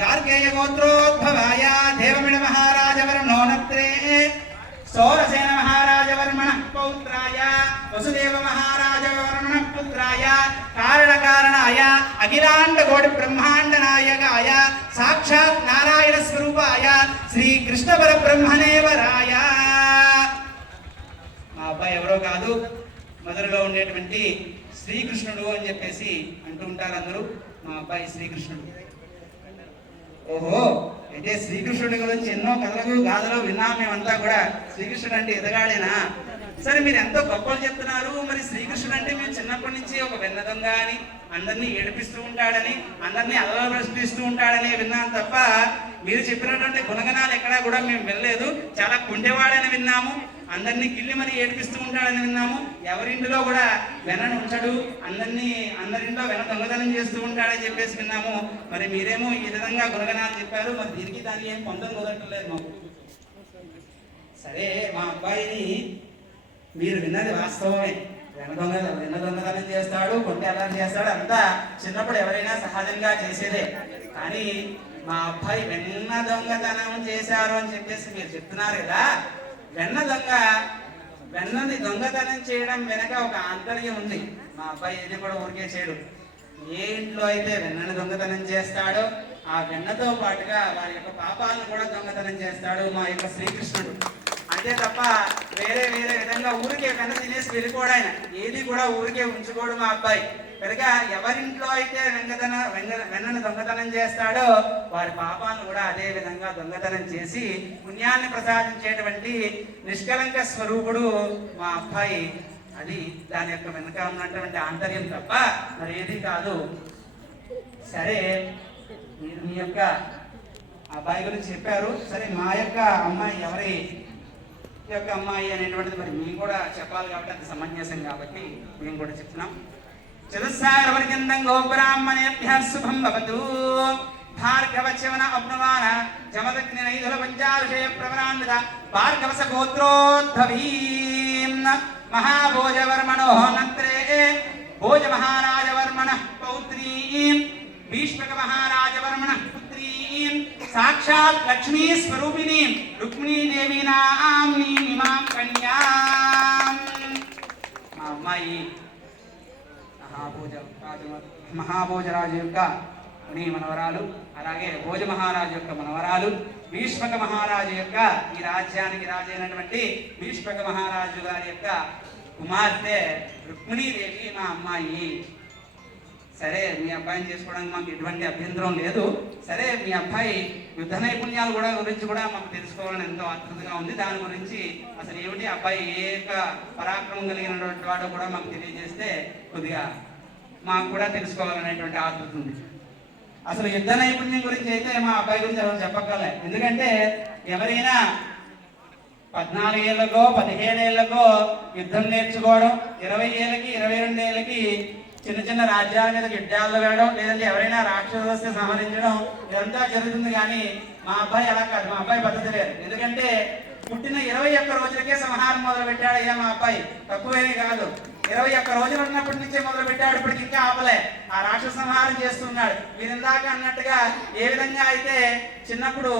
గార్గేయ గోత్రోద్భవాయ దేవమిడ మహారాజవర్ణోనత్రే సోరసేన మహారాజవర్మణ పౌత్రాయ వసుదేవ మహారాజవర్మణ పుత్రాయ కారణకారణాయ అఖిలాండ కోటి బ్రహ్మాండ నాయకాయ సాక్షాత్ నారాయణ స్వరూపాయ శ్రీ కృష్ణ పరబ్రహ్మణేవరాయ. మా అబ్బాయి ఎవరో కాదు, మధురలో ఉండేటువంటి శ్రీకృష్ణుడు అని చెప్పేసి అంటూ ఉంటారు అందరూ. మా అబ్బాయి శ్రీకృష్ణుడు. ఓహో, అయితే శ్రీకృష్ణుడి గురించి ఎన్నో కథలు గాథలు విన్నాం మేమంతా కూడా. శ్రీకృష్ణుడు అంటే ఎదగాడేనా? సరే, మీరు ఎంతో గొప్పలు చెప్తున్నారు. మరి శ్రీకృష్ణుడు అంటే మేము చిన్నప్పటి నుంచి ఒక వెన్న దొంగ అని, అందరినీ ఏడిపిస్తూ ఉంటాడని, అందరినీ అలవరిస్తూ ఉంటాడని విన్నాం తప్ప మీరు చెప్పినటువంటి గుణగణాలు ఎక్కడా కూడా మేము వినలేదు. చాలా కుండేవాడని విన్నాము, అందరినీ గిల్లి మరి ఏడిపిస్తూ ఉంటాడని విన్నాము. ఎవరింటిలో కూడా వెనను ఉంచడు, అందరింట్లో వెన దొంగతనం చేస్తూ ఉంటాడని చెప్పేసి విన్నాము. మరి మీరేమో ఈ విధంగా గుణగణాలు చెప్పారు. మరి దీనికి దానికి ఏం పొందడం కుదరట్లేదు మాకు. సరే, మా అబ్బాయిని మీరు విన్నది వాస్తవమే. వెన్న దొంగతనం చేస్తాడు, కొంత ఎలా చేస్తాడు, అంతా చిన్నప్పుడు ఎవరైనా సహజంగా చేసేదే. కానీ మా అబ్బాయి వెన్న దొంగతనం చేశారు అని చెప్పేసి మీరు చెప్తున్నారు కదా. వెన్నని దొంగతనం చేయడం వెనక ఒక ఆంతర్యం ఉంది. మా అబ్బాయి ఇది కూడా ఊరికే చేయడు. ఏ ఇంట్లో అయితే వెన్నని దొంగతనం చేస్తాడో ఆ వెన్నతో పాటుగా వారి యొక్క పాపాలను కూడా దొంగతనం చేస్తాడు మా యొక్క శ్రీకృష్ణుడు. అంతే తప్ప వేరే విధంగా ఊరికే వెన్న తినేసి వెళ్ళిపోడు ఆయన. ఏది కూడా ఊరికే ఉంచుకోడు మా అబ్బాయి. కనుక ఎవరింట్లో అయితే వెన్నను దొంగతనం చేస్తాడో వారి పాపాలను కూడా అదే విధంగా దొంగతనం చేసి పుణ్యాన్ని ప్రసాదించేటువంటి నిష్కలంక స్వరూపుడు మా అబ్బాయి. అది దాని యొక్క వెనక ఉన్నటువంటి ఆంతర్యం తప్ప మరి ఏది కాదు. సరే, మీరు మీ యొక్క అబ్బాయి గురించి చెప్పారు. సరే, మా యొక్క అమ్మాయి ఎవరి యొక్క అమ్మాయి అనేటువంటిది మరి మేము కూడా చెప్పాలి కాబట్టి అది సమంజసం కాబట్టి మేము కూడా చెప్తున్నాం. చతుస్సారవర్గందం గోబ్రాహ్మణేభ్యః శుభం భవతు. భార్గవచవన అప్నవాన జమదగ్ని నైధుల పంచావిషయ ప్రవరాన్విత భార్గవస గోత్రోద్భవీం మహాభోజవర్మణో నత్రే భోజ మహారాజవర్మణ పౌత్రీం భీష్మక మహారాజవర్మణ పుత్రీం సాక్షాత్ లక్ష్మీ స్వరూపిణీం రుక్మిణీదేవి నామ్నీమిమాం కన్యాం. మా అమ్మాయి మహాభోజరాజు యొక్క మనవరాలు, అలాగే భోజ మహారాజు యొక్క మనవరాలు, భీష్మక మహారాజు యొక్క ఈ రాజ్యానికి రాజు అయినటువంటి భీష్మక మహారాజు గారి యొక్క కుమార్తె రుక్మిణీదేవి మా అమ్మాయి. సరే, మీ అబ్బాయిని చేసుకోవడానికి మాకు ఎటువంటి అభ్యంతరం లేదు. సరే, మీ అబ్బాయి యుద్ధ నైపుణ్యాలు గురించి కూడా మాకు తెలుసుకోవాలని ఎంతో ఆతృతగా ఉంది. దాని గురించి అసలు ఏమిటి అబ్బాయి ఏ యొక్క పరాక్రమం కలిగినటువంటి వాడో కూడా మాకు తెలియజేస్తే కొద్దిగా మాకు కూడా తెలుసుకోవాలనేటువంటి ఆతృత ఉంది. అసలు యుద్ధ నైపుణ్యం గురించి అయితే మా అబ్బాయి గురించి ఎవరు చెప్పక్కర్లే. ఎందుకంటే ఎవరైనా 14 ఏళ్ళకో 15 ఏళ్ళకో యుద్ధం నేర్చుకోవడం, 20 ఏళ్ళకి 22 ఏళ్ళకి చిన్న రాజ్యాల మీద యుద్ధాలు వేయడం, లేదంటే ఎవరైనా రాక్షసుని సంహరించడం ఇదంతా జరుగుతుంది. కానీ మా అబ్బాయి అలా కాదు. మా అబ్బాయి పద్ధతి లేదు. ఎందుకంటే పుట్టిన 21 రోజులకే సంహారం మొదలు పెట్టాడు. అయ్యా మా అబ్బాయి తక్కువేమీ కాదు. 21 రోజులు ఉన్నప్పటి నుంచే మొదలు పెట్టాడు. ఇప్పటికి ఇంకా ఆపలే. ఆ రాక్షస సంహారం చేస్తున్నాడు. మీరు ఇందాక అన్నట్టుగా ఏ విధంగా అయితే చిన్నప్పుడు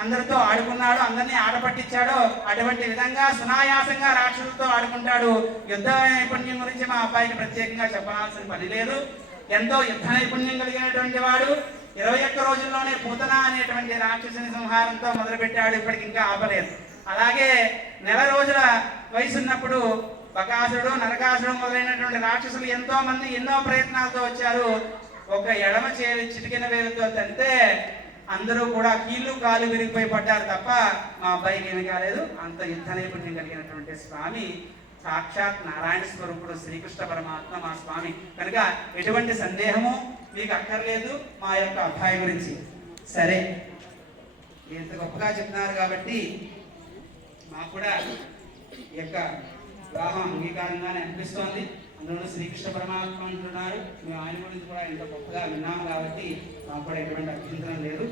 అందరితో ఆడుకున్నాడు, అందరినీ ఆట పట్టించాడో అటువంటి విధంగా సునాయాసంగా రాక్షసులతో ఆడుకుంటాడు. యుద్ధ నైపుణ్యం గురించి మా అబ్బాయికి ప్రత్యేకంగా చెప్పాల్సిన పని లేదు. ఎంతో యుద్ధ నైపుణ్యం కలిగినటువంటి వాడు. 21 రోజుల్లోనే పూతన అనేటువంటి రాక్షసుని సంహారంతో మొదలుపెట్టాడు. ఇప్పటికి ఇంకా ఆపలేదు. అలాగే నెల రోజుల వయసున్నప్పుడు బకాసుడు, నరకాసుడు మొదలైనటువంటి రాక్షసులు ఎంతో మంది ఎన్నో ప్రయత్నాలతో వచ్చారు. ఒక ఎడమ చిటికిన వేలుతో తంటే అందరూ కూడా కీళ్ళు కాలు విరిగిపోయి పడ్డారు తప్ప మా అబ్బాయికి ఏమి కాలేదు. అంత యుద్ధ నైపుణ్యం కలిగినటువంటి స్వామి సాక్షాత్ నారాయణ స్వరూపుడు శ్రీకృష్ణ పరమాత్మ మా స్వామి. కనుక ఎటువంటి సందేహము మీకు అక్కర్లేదు మా యొక్క అబ్బాయి గురించి. సరే, ఇంత గొప్పగా చెప్తున్నారు కాబట్టి మాకు కూడా ఈ యొక్క వివాహం అంగీకారంగానే అనిపిస్తోంది. అందులో శ్రీకృష్ణ పరమాత్మ అంటున్నారు. మేము ఆయన గురించి కూడా ఎంతో గొప్పగా విన్నాము కాబట్టి మాకు కూడా ఎటువంటి అభ్యంతరం లేదు.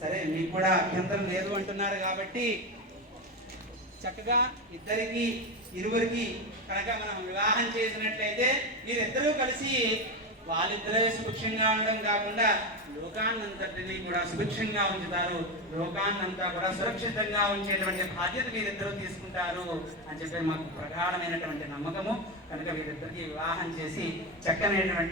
సరే, మీకు కూడా అభ్యంతరం లేదు అంటున్నారు కాబట్టి చక్కగా ఇరువురికి కనుక మనం వివాహం చేసినట్లయితే మీరిద్దరూ కలిసి వాళ్ళిద్దరే సుభిక్షంగా ఉండడం కాకుండా లోకాన్నంతటినీ కూడా సుభిక్షంగా ఉంచుతారు, లోకాన్నంతా కూడా సురక్షితంగా ఉంచేటువంటి బాధ్యత వీరిద్దరూ తీసుకుంటారు అని చెప్పి మాకు ప్రగాఢమైనటువంటి నమ్మకము. కనుక వీరిద్దరికి వివాహం చేసి చక్కనైనటువంటి